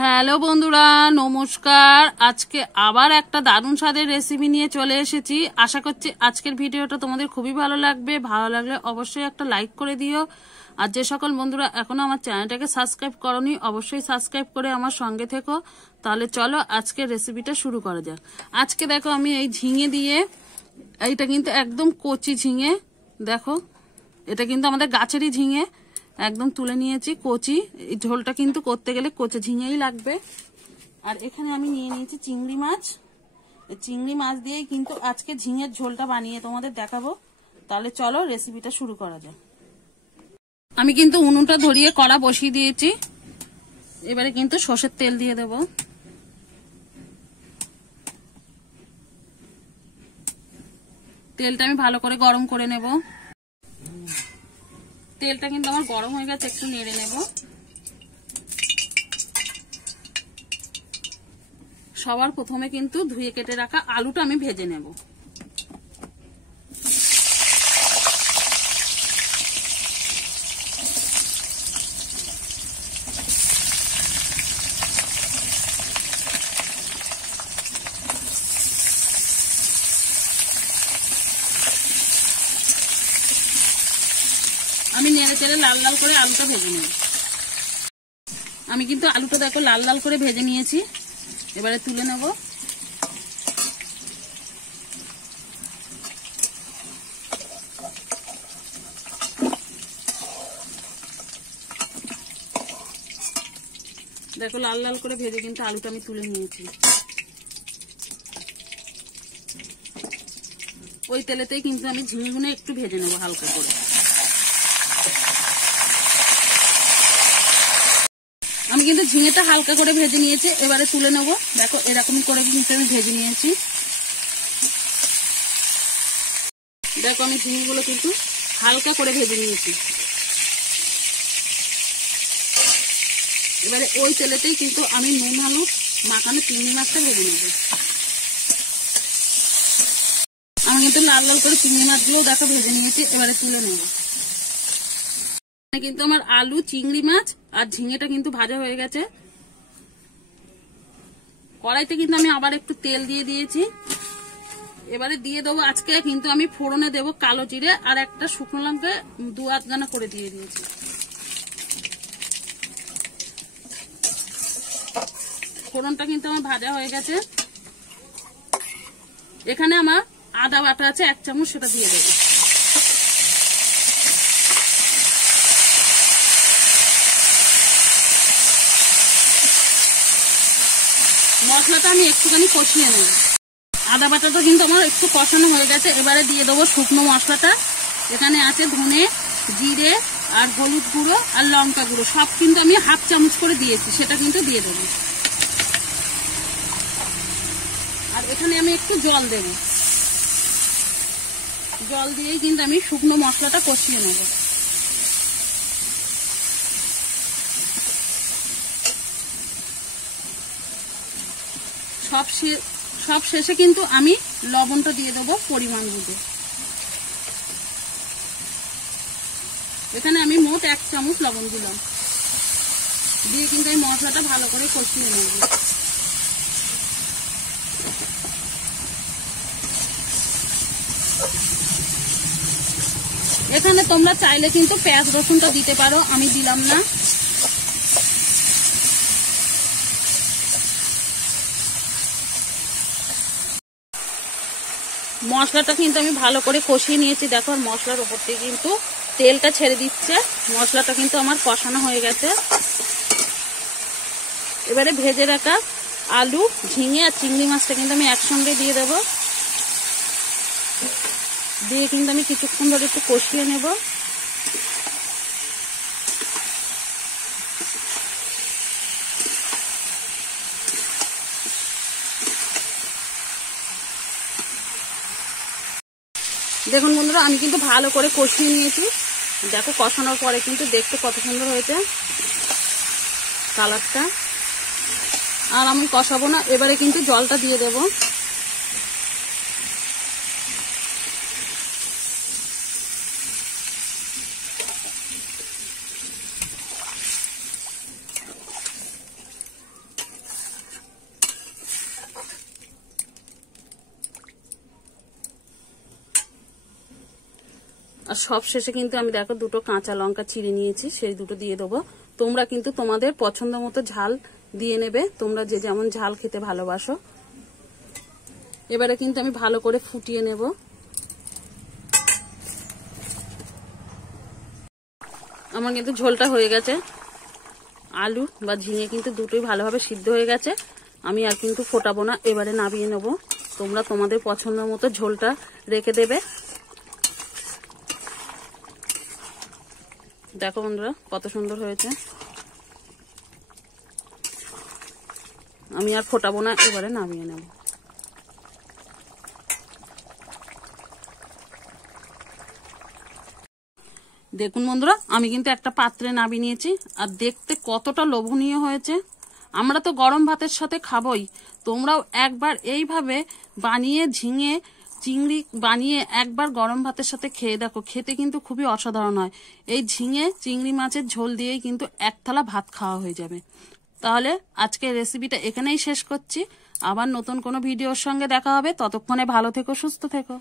Hello বন্ধুরা, নমস্কার। আজকে আবার একটা দারুণ স্বাদের রেসিপি নিয়ে চলে এসেছি। আশা করছি আজকের ভিডিওটা তোমাদের খুবই ভালো লাগবে। ভালো লাগলে অবশ্যই একটা লাইক করে দিও। আর যে সকল বন্ধুরা এখনো আমার চ্যানেলটাকে সাবস্ক্রাইব করনি, অবশ্যই সাবস্ক্রাইব করে আমার সঙ্গে থেকো। তাহলে চলো আজকের রেসিপিটা শুরু করা যাক। আজকে দেখো আমি এই ঝিঙে দিয়ে, এইটা কিন্তু একদম কচি ঝিঙে, দেখো এটা কিন্তু আমাদের গাছেরই ঝিঙে, একদম তুলে নিয়েছি কচি। এই ঝোলটা কিন্তু করতে গেলে কচি ঝিঙেই লাগবে। আর এখানে আমি নিয়ে নিয়েছি চিংড়ি মাছ। চিংড়ি মাছ দিয়েই কিন্তু আজকে ঝিঙের ঝোলটা বানিয়ে তোমাদের দেখাবো। তাহলে চলো রেসিপিটা শুরু করা যাক। আমি কিন্তু উনুনটা ধরিয়ে কড়া বসিয়ে দিয়েছি। এবারে কিন্তু সর্ষের তেল দিয়ে দেব। তেলটা আমি ভালো করে গরম করে নেব। তেলটা কিন্তু আমার গরম হয়ে গেছে, একটু নেড়ে নেব। সবার প্রথমে কিন্তু ধুয়ে কেটে রাখা আলুটা আমি ভেজে নেব। আমি নেড়ে চেড়ে লাল লাল করে আলুটা ভেজে নেব। আমি কিন্তু আলুটা দেখো লাল লাল করে ভেজে নিয়েছি। এবারে তুলে নেব। দেখো লাল লাল করে ভেজে কিন্তু আলুটা আমি তুলে নিয়েছি। ওই তেলেতেই কিন্তু আমি ঝিঙেগুলো একটু ভেজে নেব হালকা করে। আমি কিন্তু ঝিঙেটা হালকা করে ভেজে নিয়েছি, এবারে তুলে নেব। দেখো এরকম করে কিন্তু আমি ভেজে নিয়েছি। দেখো আমি ঝিঙেগুলো কিন্তু হালকা করে ভেজে নিয়েছি। এবারে ওই তেলেতেই কিন্তু আমি নুন হলুদ মাখানো চিংড়ি মাছটা ভেজে নেব। আমি কিন্তু লাল লাল করে চিংড়ি মাছগুলো দেখো ভেজে নিয়েছি, এবারে তুলে নেব। কিন্তু আমার আলু, চিংড়ি মাছ আর ঝিঙেটা কিন্তু ভাজা হয়ে গেছে। কড়াইতে কিন্তু আমি আবার একটু তেল দিয়ে দিয়েছি। এবারে দিয়ে দেবো, আজকে কিন্তু আমি ফোড়নে দেবো কালো জিরে আর একটা শুকনো লঙ্কা 2 আধখানা করে দিয়ে দিয়েছি। ফোড়নটা কিন্তু আমার ভাজা হয়ে গেছে। এখানে আমার আদা বাটা আছে 1 চামচ, সেটা দিয়ে দেবো। মশলাটা আমি একটুখানি কষিয়ে নেব। আদা বাটাটা কিন্তু আমার একটু কষানো হয়ে গেছে। এবারে দিয়ে দেবো শুকনো মশলাটা। এখানে আছে ধনে, জিরে আর হলুদ গুঁড়ো আর লঙ্কা গুঁড়ো, সব কিন্তু আমি 1/2 চামচ করে দিয়েছি, সেটা কিন্তু দিয়ে দেবো। আর এখানে আমি একটু জল দেব। জল দিয়েই কিন্তু আমি শুকনো মশলাটা কষিয়ে নেব। সব শেষে কিন্তু আমি লবণটা দিয়ে দেবো পরিমাণ বুঝে। এখানে আমি মোট 1 চামচ লবণ দিলাম। দিয়ে কিন্তু এই মশলাটা ভালো করে কষিয়ে নেব। এখানে তোমরা চাইলে কিন্তু পেঁয়াজ রসুনটা দিতে পারো, আমি দিলাম না। মশলাটা কিন্তু আমি ভালো করে কষিয়ে নিয়েছি। দেখো মশলার উপর থেকে কিন্তু তেলটা ছেড়ে দিচ্ছে। মশলাটা কিন্তু আমার কষানো হয়ে গেছে। এবারে ভেজে রাখা আলু, ঝিঙে আর চিংড়ি মাছটা কিন্তু আমি একসঙ্গে দিয়ে দেব। দিয়ে কিন্তু আমি কিছুক্ষণ ধরে একটু কষিয়ে নেব। দেখুন বন্ধুরা, আমি কিন্তু ভালো করে কষিয়ে নিয়েছি। দেখো কষানোর পরে কিন্তু দেখতে কত সুন্দর হয়েছে কালারটা। আর আমি কষাবো না, এবারে কিন্তু জলটা দিয়ে দেব। আর সব শেষে কিন্তু আমি দেখো দুটো কাঁচা লঙ্কা চিড়ে নিয়েছি, সেই দুটো দিয়ে দেবো। তোমরা কিন্তু তোমাদের পছন্দ মতো ঝাল দিয়ে নেবে, তোমরা যে যেমন ঝাল খেতে ভালোবাসো। এবারে কিন্তু আমি ভালো করে ফুটিয়ে নেব। আমার কিন্তু ঝোলটা হয়ে গেছে, আলু বা ঝিঙে কিন্তু দুটোই ভালোভাবে সিদ্ধ হয়ে গেছে। আমি আর কিন্তু ফোটাবো না, এবারে নামিয়ে নেব। তোমরা তোমাদের পছন্দ মতো ঝোলটা রেখে দেবে। দেখো বন্ধুরা কত সুন্দর হয়েছে। আমি আর ফোটাবো না, এবারে নামিয়ে নেব। দেখুন বন্ধুরা, আমি কিন্তু একটা পাত্রে নামিয়ে নিয়েছি, আর দেখতে কতটা লোভনীয় হয়েছে। আমরা তো গরম ভাতের সাথে খাবোই, তোমরাও একবার এইভাবে বানিয়ে ঝিঙে চিংড়ি বানিয়ে একবার গরম ভাতের সাথে খেয়ে দেখো, খেতে কিন্তু খুবই অসাধারণ হয়। এই ঝিঙে চিংড়ি মাছের ঝোল দিয়েই কিন্তু এক থালা ভাত খাওয়া হয়ে যাবে। তাহলে আজকের রেসিপিটা এখানেই শেষ করছি, আবার নতুন কোনো ভিডিওর সঙ্গে দেখা হবে। ততক্ষণে ভালো থেকো, সুস্থ থেকো।